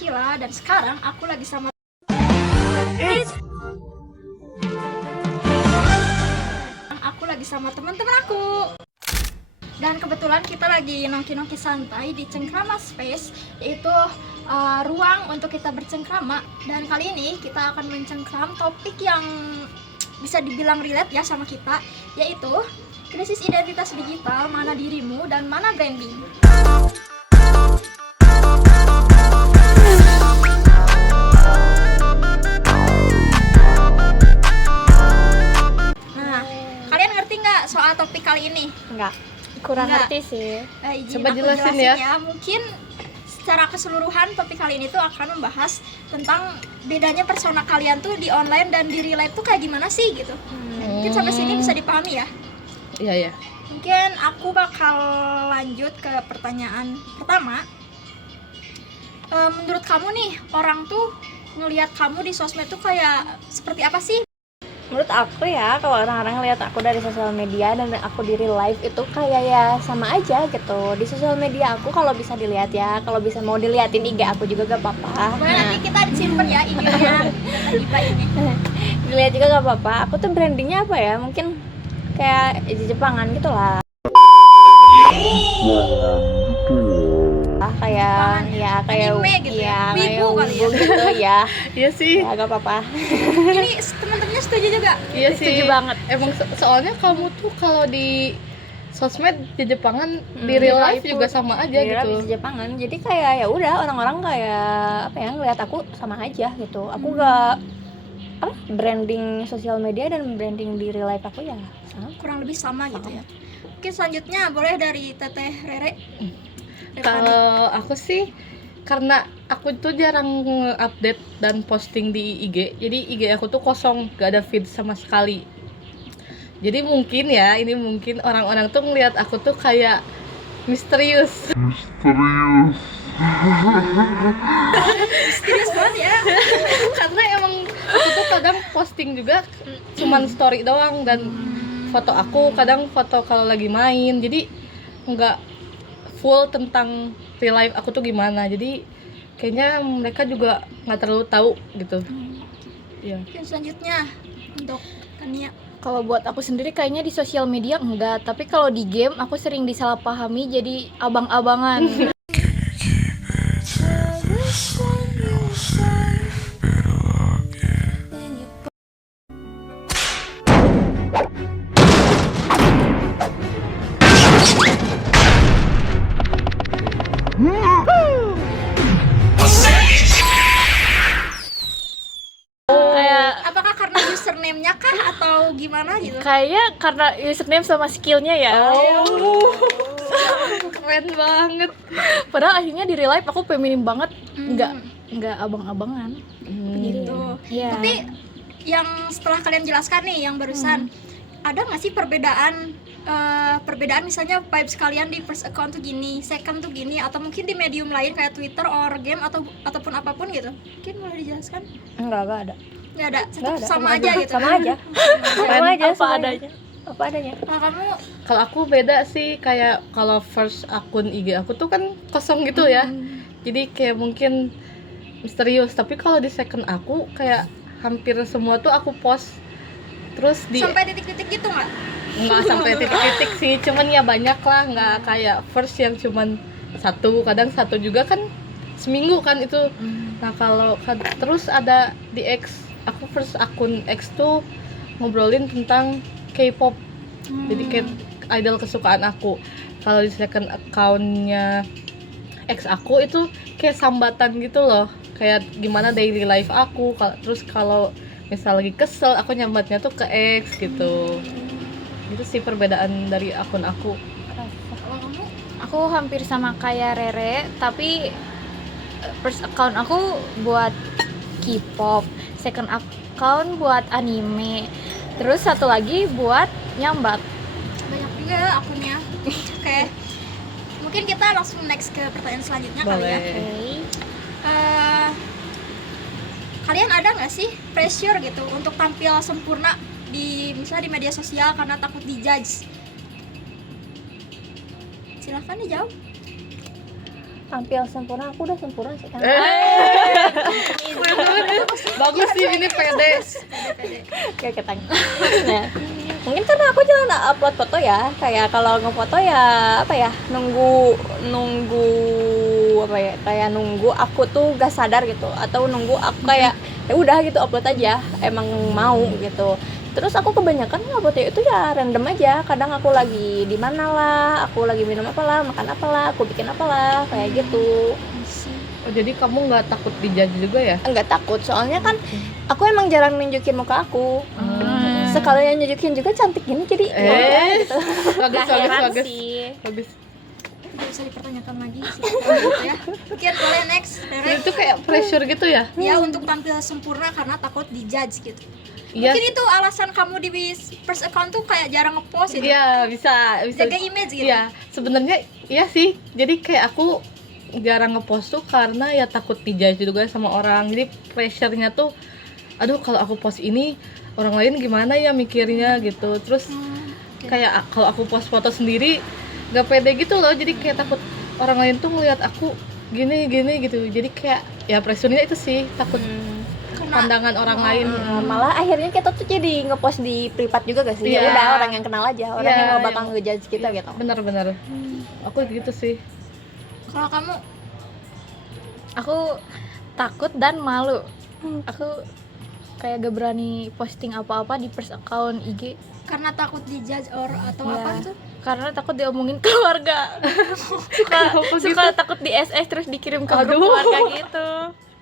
Akila dan sekarang aku lagi sama teman-teman aku. Dan kebetulan kita lagi nongki-nongki santai di Cengkrama Space, yaitu ruang untuk kita bercengkrama. Dan kali ini kita akan mencengkram topik yang bisa dibilang relate ya sama kita, yaitu krisis identitas digital, mana dirimu dan mana branding. Nah, kalian ngerti nggak soal topik kali ini? Enggak, kurang ngerti sih. Coba jelasin ya. Mungkin secara keseluruhan topik kali ini tuh akan membahas tentang bedanya persona kalian tuh di online dan di real life tuh kayak gimana sih gitu. Mungkin sampai sini bisa dipahami ya? Iya. Mungkin aku bakal lanjut ke pertanyaan pertama. Menurut kamu nih, orang tuh ngelihat kamu di sosmed tuh kayak seperti apa sih? Menurut aku ya, kalau orang-orang lihat aku dari sosial media dan aku di real life itu kayak ya sama aja gitu. Di sosial media aku kalau bisa dilihat ya, kalau bisa mau diliatin IG aku juga gak apa-apa. Boleh nanti kita disimpan ya IG-nya Iba ini. Dilihat juga gak apa-apa. Aku tuh brandingnya apa ya? Mungkin kayak di Jepangan gitu lah. Kayak anime gitu ya? Wibu kali ya? Gitu ya. Iya sih. Ya gak apa-apa. Ini teman-temannya setuju juga? Iya sih. Setuju banget. Emang soalnya kamu tuh kalau di sosmed di Jepangan di real life juga sama aja gitu. Di Jepangan. Jadi kayak ya udah orang-orang kayak apa ya ngeliat aku sama aja gitu. Aku gak branding sosial media dan branding di real life aku ya sama. Kurang lebih sama gitu ya. Mungkin selanjutnya boleh dari Teteh Rere. Kalau aku sih karena aku tuh jarang update dan posting di IG, jadi IG aku tuh kosong, gak ada feed sama sekali. Jadi mungkin orang-orang tuh ngeliat aku tuh kayak misterius banget ya. karena emang aku tuh kadang posting juga cuman story doang dan foto aku, kadang foto kalau lagi main, jadi nggak full tentang real life aku tuh gimana. Jadi kayaknya mereka juga nggak terlalu tahu gitu. Iya. Mungkin selanjutnya untuk Tania. Kalau buat aku sendiri kayaknya di sosial media enggak, tapi kalau di game aku sering disalahpahami jadi abang-abangan. Apakah karena username-nya kah atau gimana gitu? Kayak karena username sama skillnya ya. Keren banget. Padahal akhirnya di real life aku feminim banget, enggak abang-abangan. Gitu. Iya. Tapi yang setelah kalian jelaskan nih yang barusan, ada nggak sih perbedaan misalnya vibes kalian di first account tuh gini, second tuh gini, atau mungkin di medium lain kayak Twitter or game ataupun apapun gitu? Mungkin boleh dijelaskan? Enggak ada. Nggak ada, sama aja gitu. Sama aja. Apa adanya. Nah, kamu Kalau aku beda sih, kayak kalau first akun IG aku tuh kan kosong gitu ya. Jadi kayak mungkin misterius, tapi kalau di second aku kayak hampir semua tuh aku post. Terus sampai titik-titik gitu nggak? Nggak sampai titik-titik sih, cuman ya banyak lah, nggak kayak first yang cuman kadang satu juga kan seminggu kan itu. Nah kalau terus ada di X, aku first akun X tuh ngobrolin tentang K-pop, jadi kayak idol kesukaan aku. Kalau di second accountnya X aku itu kayak sambatan gitu loh, kayak gimana daily life aku. Terus kalau misal lagi kesel, aku nyambatnya tuh ke X gitu. Itu sih perbedaan dari akun aku. Aku hampir sama kayak Rere, tapi first account aku buat K-pop, second account buat anime, terus satu lagi buat nyambat. Banyak juga akunnya. Oke. Mungkin kita langsung next ke pertanyaan selanjutnya. Boleh. Kali ya. Kalian ada nggak sih pressure gitu untuk tampil sempurna misalnya di media sosial karena takut dijudge? Silahkan dijawab. tampil sempurna, aku udah sempurna sih kan. Bagus sih ini pede. Kayak ketanya. Nah, mungkin karena aku jarang upload foto ya, kayak kalau ngefoto ya apa ya, nunggu apa ya, kayak nunggu aku tuh gak sadar gitu, atau nunggu aku kayak ya udah gitu upload aja, emang mau gitu. Terus aku kebanyakan nguploadnya itu ya random aja, kadang aku lagi di mana lah, aku lagi minum apalah, makan apalah, aku bikin apalah, kayak gitu. Oh, jadi kamu nggak takut dijudge juga ya? Enggak takut, soalnya kan aku emang jarang nunjukin muka aku. Sekalian nunjukin juga cantik gini, jadi ya udah gitu. Bagus, Gak bagus, heran bagus. sih. Bagus. Tidak bisa dipertanyakan lagi sih gitu ya. Mungkin boleh next, Rere. Itu kayak pressure gitu ya? Ya untuk tampil sempurna karena takut dijudge gitu. Iya. Mungkin itu alasan kamu di first account tuh kayak jarang ngepost gitu. Iya, bisa. Jaga image gitu. Iya, sebenarnya iya sih. Jadi kayak aku jarang ngepost tuh karena ya takut dijudge juga sama orang. Jadi pressure-nya tuh, aduh kalau aku post ini orang lain gimana ya mikirnya gitu. Terus kayak kalau aku post foto sendiri gak pede gitu loh. Jadi kayak takut orang lain tuh ngeliat aku gini gitu. Jadi kayak ya pressure-nya itu sih, takut pandangan orang lain. Malah akhirnya kita tuh jadi ngepost di privat juga gak sih? Iya. Ya udah orang yang kenal aja, orang Iya, yang gak bakal ngejudge kita gitu. Bener. Aku gitu sih. Kalau kamu Aku takut dan malu. Aku kayak gak berani posting apa-apa di first account IG karena takut dijudge atau Iya. apa tuh? karena takut diomongin keluarga. suka takut di SS terus dikirim ke grup Aduh. keluarga gitu.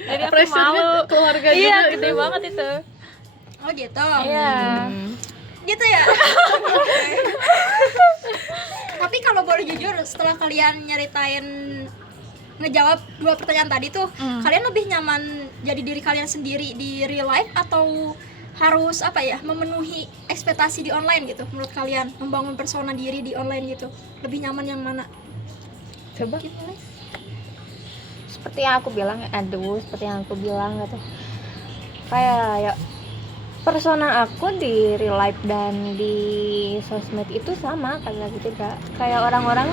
Jadi aku Pressure-nya malu. keluarga Iya, juga gede banget itu. Oh gitu. Iya. Gitu ya. Tapi kalau boleh jujur, setelah kalian nyeritain ngejawab 2 pertanyaan tadi tuh, kalian lebih nyaman jadi diri kalian sendiri di real life atau harus apa ya, memenuhi ekspektasi di online gitu? Menurut kalian membangun persona diri di online gitu, lebih nyaman yang mana? Coba. Seperti yang aku bilang, seperti yang aku bilang gitu. Kayak ya persona aku di real life dan di sosmed itu sama kayak gitu juga. Kayak orang-orang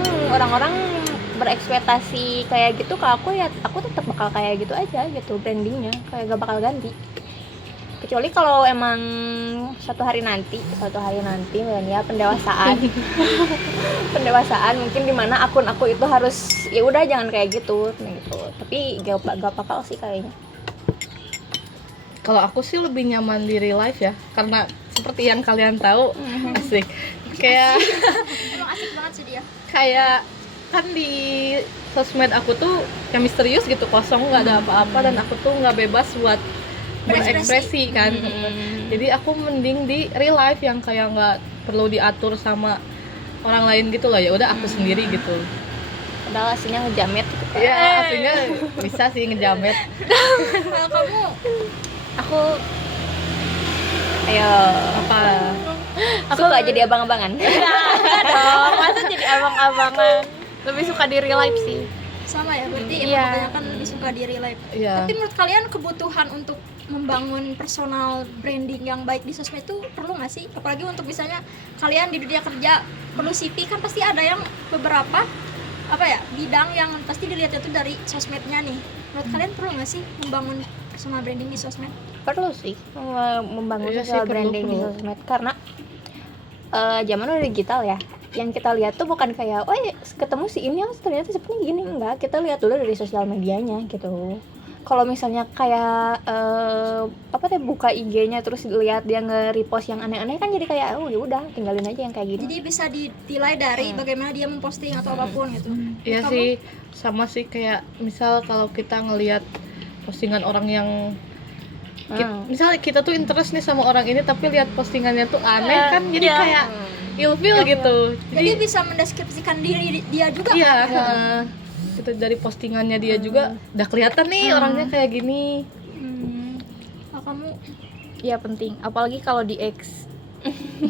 berekspektasi kayak gitu ke aku, ya aku tetap bakal kayak gitu aja gitu, brandingnya kayak gak bakal ganti. Kecuali kalau emang suatu hari nanti dan ya pendewasaan mungkin dimana akun aku itu harus ya udah jangan kayak gitu. Tapi gak bakal sih kayaknya. Kalau aku sih lebih nyaman di real life ya, karena seperti yang kalian tahu, asik. Kayak Emang asik banget sih dia. kayak kan di sosmed aku tuh yang misterius gitu, kosong, nggak ada apa-apa, dan aku tuh nggak bebas buat berekspresi kan. Jadi aku mending di real life yang kayak nggak perlu diatur sama orang lain gitu loh. Ya udah aku sendiri gitu. Padahal aslinya ngejamet gitu. Ya aslinya bisa sih ngejamet. Kalau kamu Aku Ayo, Apa? aku gak jadi abang-abangan. enggak dong, masa jadi abang-abangan. Lebih suka di real life sih. sama ya, berarti Iya. emang kebanyakan lebih suka di real life. Iya. Tapi menurut kalian kebutuhan untuk membangun personal branding yang baik di sosmed itu perlu nggak sih? Apalagi untuk misalnya kalian di dunia kerja perlu CV, kan pasti ada yang beberapa apa ya, bidang yang pasti dilihat itu dari sosmednya nih. Menurut kalian perlu nggak sih membangun personal branding di sosmed? Perlu sih membangun Iya sih, social branding di perlu. sosmed, karena zaman udah digital ya. Yang kita lihat tuh bukan kayak ketemu si ini ternyata sepertinya gini, enggak, kita lihat dulu dari sosial medianya gitu. Kalau misalnya kayak buka IG-nya terus lihat dia nge-repost yang aneh-aneh, kan jadi kayak ya udah tinggalin aja yang kayak gini. Jadi bisa dinilai dari bagaimana dia memposting atau apapun gitu. Iya Kamu? sih, sama sih kayak misal kalau kita ngelihat postingan orang yang misalnya kita tuh interest nih sama orang ini tapi lihat postingannya tuh aneh kan, jadi iya. kayak ilfil gitu. Jadi bisa mendeskripsikan diri dia juga Iya, kan? itu dari postingannya dia juga udah kelihatan nih orangnya kayak gini. Kalau kamu Iya penting, apalagi kalau di X.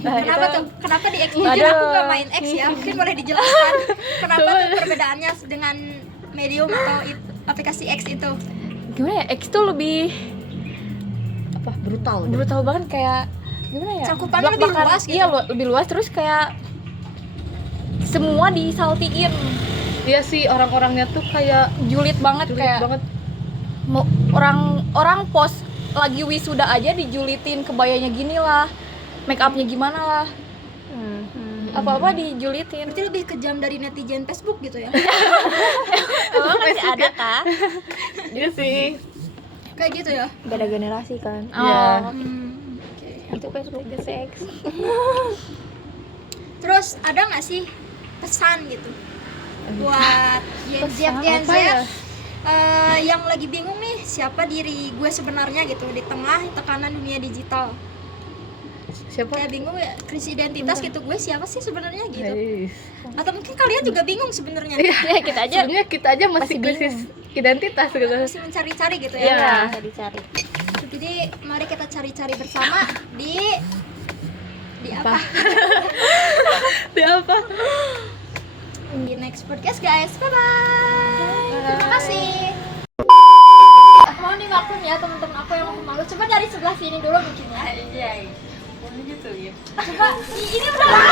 kenapa tuh? Kenapa di X? Jujur aku gak main X ya, mungkin boleh dijelaskan kenapa tuh perbedaannya dengan Medium atau aplikasi X itu? Gimana ya? X tuh lebih Apa brutal gitu. brutal banget, kayak gimana ya? Cakupannya lebih luas gitu. Iya, lebih luas, terus kayak semua disaltiin. Iya sih, orang-orangnya tuh kayak julid banget julid kayak banget. mau orang post lagi wisuda aja dijulitin, kebayanya gini lah, make upnya gimana lah, apa-apa dijulitin. Berarti lebih kejam dari netizen Facebook gitu ya. Emang masih ada kah? Iya sih. Kayak gitu ya. Beda generasi kan. Iya. Oke. Itu Facebook seks. Terus ada nggak sih pesan gitu buat Gen Z Gen Z apa ya? yang lagi bingung nih siapa diri gue sebenarnya gitu di tengah tekanan dunia digital? Siapa? Kayak bingung ya, krisis identitas gitu, gue siapa sih sebenarnya gitu? Guys. Atau mungkin kalian juga bingung sebenarnya. Ya kita aja Sebenarnya kita aja masih krisis identitas gitu. Masih mencari-cari gitu Iya. ya. bisa dicari. Jadi mari kita cari-cari bersama di apa? Di apa? Di next podcast guys. Bye bye. Terima kasih. Mohon dimaklum ya teman-teman aku yang malu. Coba dari sebelah sini dulu mungkin ya. Iya. Coba ini udah